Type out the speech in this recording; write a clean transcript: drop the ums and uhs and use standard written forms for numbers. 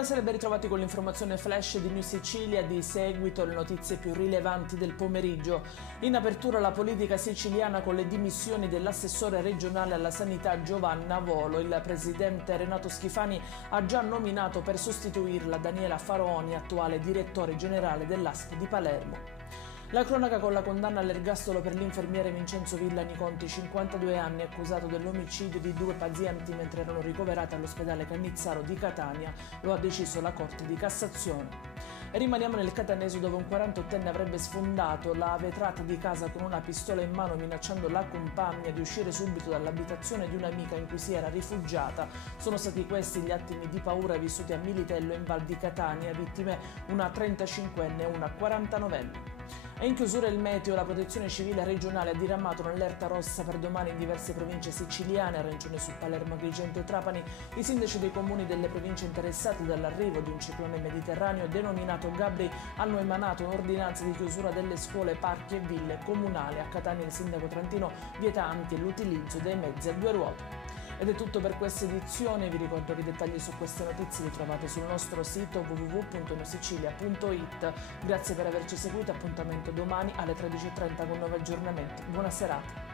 Buonasera e ben ritrovati con l'informazione flash di New Sicilia. Di seguito le notizie più rilevanti del pomeriggio. In apertura la politica siciliana con le dimissioni dell'assessore regionale alla sanità Giovanna Volo. Il presidente Renato Schifani ha già nominato per sostituirla Daniela Faraoni, attuale direttore generale dell'ASP di Palermo. La cronaca con la condanna all'ergastolo per l'infermiere Vincenzo Villani Conti, 52 anni, accusato dell'omicidio di 2 pazienti mentre erano ricoverati all'ospedale Cannizzaro di Catania. Lo ha deciso la Corte di Cassazione. E rimaniamo nel Catanese, dove un 48enne avrebbe sfondato la vetrata di casa con una pistola in mano, minacciando la compagna di uscire subito dall'abitazione di un'amica in cui si era rifugiata. Sono stati questi gli attimi di paura vissuti a Militello, in Val di Catania, vittime una 35enne e una 49enne. E in chiusura il meteo. La Protezione Civile regionale ha diramato un'allerta rossa per domani in diverse province siciliane, arancione su Palermo, Agrigento e Trapani. I sindaci dei comuni delle province interessate dall'arrivo di un ciclone mediterraneo denominato Gabri hanno emanato un'ordinanza di chiusura delle scuole, parchi e ville comunali. A Catania il sindaco trentino vieta anche l'utilizzo dei mezzi a 2 ruote. Ed è tutto per questa edizione. Vi ricordo che i dettagli su queste notizie li trovate sul nostro sito www.newsicilia.it. Grazie per averci seguito, appuntamento domani alle 13:30 con nuovi aggiornamenti. Buona serata.